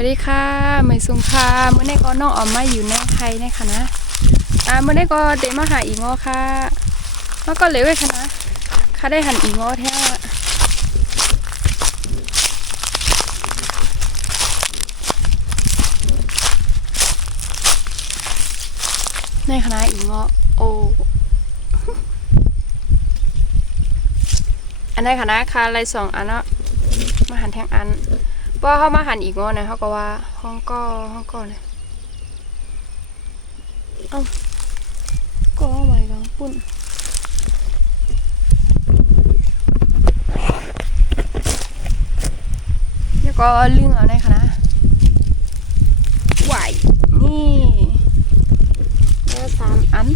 วัสดีค่ะไม่สุงค่ะเมื่อนี้ก็น้องออมมาอยู่ในไทยนะคะนะเมื่อนี้ก็เดมาหาอีงอค่ะแล้วก็เหลวเลยค่ะนะค่ะได้หันอีงอแท้ในคณะอีงอโออันในคณะค่ะอะไรสองอันเนาะมาหันแทงอันเพราะเขามาหันอีกงอนะเขาก็ว่าห้องก็นะเอ้าก็ไว้กังปุ่นแล้วก็ลึงเอาในคณะไหวนี่แล้ว3 อัน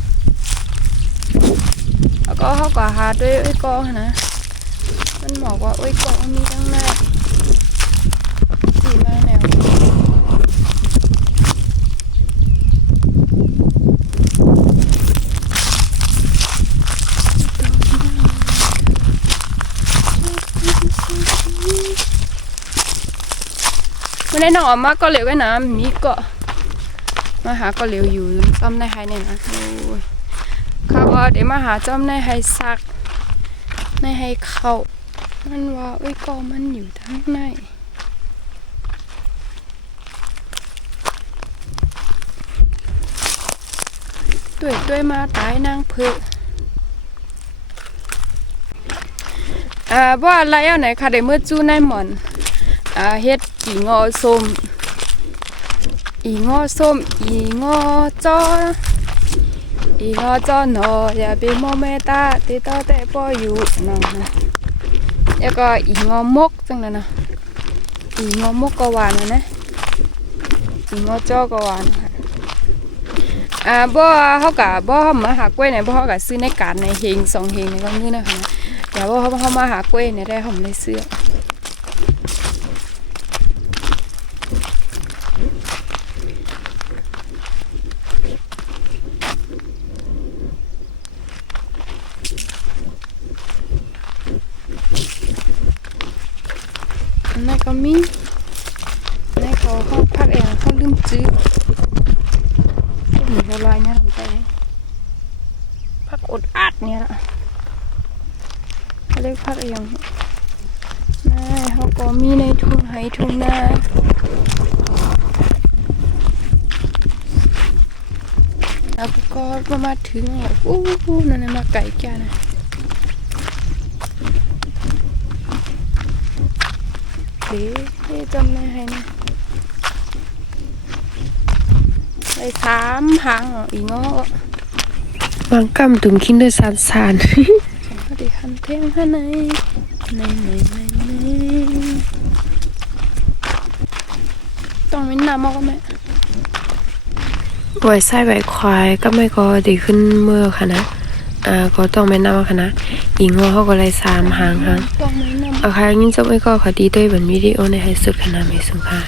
แล้วก็เขาก็หาด้วยไอ้กองนะมันบอกว่าไอ้กองมันมีทั้งหน้าสีมาแนววันนี้น้องออกมาก็เหลวกันนะมีก็มาหาก็เหลวอยู่จอมในไฮเนี่ยนะข้าวเดี๋ยวมาหาจอมในไฮซักในไฮเขามันว่าไอ้กอมันอยู่ทั้งในด้วยมาตายนางเพื่อว่าอะไรเอาไหนค่ะเดี๋ยวเมื่อจู้ในหมอนเฮ็ดอีงอส้มอีงอจ้อหนออย่าไปมองแม่ตาติต่อแต่ปออยู่นั่นนะแล้วก็อีงอมกจังนั้นนะอีงอมกก็หวานนะอีงอจ้อก็หวานค่ะบ่เขากะบ่มาหากล้วยไหนบ่เขากะซื้อในการในเฮง2 เฮงในก็มือนะคะเดี๋ยวว่าเขามาหากล้วยในได้ผมได้ซื้อนั่นก็มีนั่นเขาพักเองเขาลืมจื้อหนีเขาลอยเนี่ยทำไปพักอดอัดเนี่ยละเขาเรียกพักเองนั่นเขาก็มีในทุ่งไห่ทุ่งนาแล้วก็มาถึงแบบอู้นั่นมาไก่แก่นะจำได้ให้นะไป3 หางอีงอบางกำตุ่มคินด้วยสารเขาได้คันเท่งข้างในต้องมีน้ำมากไหมไว้ไส้ไว้ควายก็ไม่ก็ดีขึ้นเมื่อค่ะนะก็ต้องไม่น้ำค่ะนะอีงอเขาก็เลย3 หางเอาค่ะยิ่งจบไม่ก็ขอดีด้วยบนวิดีโอในให้สุดขนาดไม่สุดค่ะ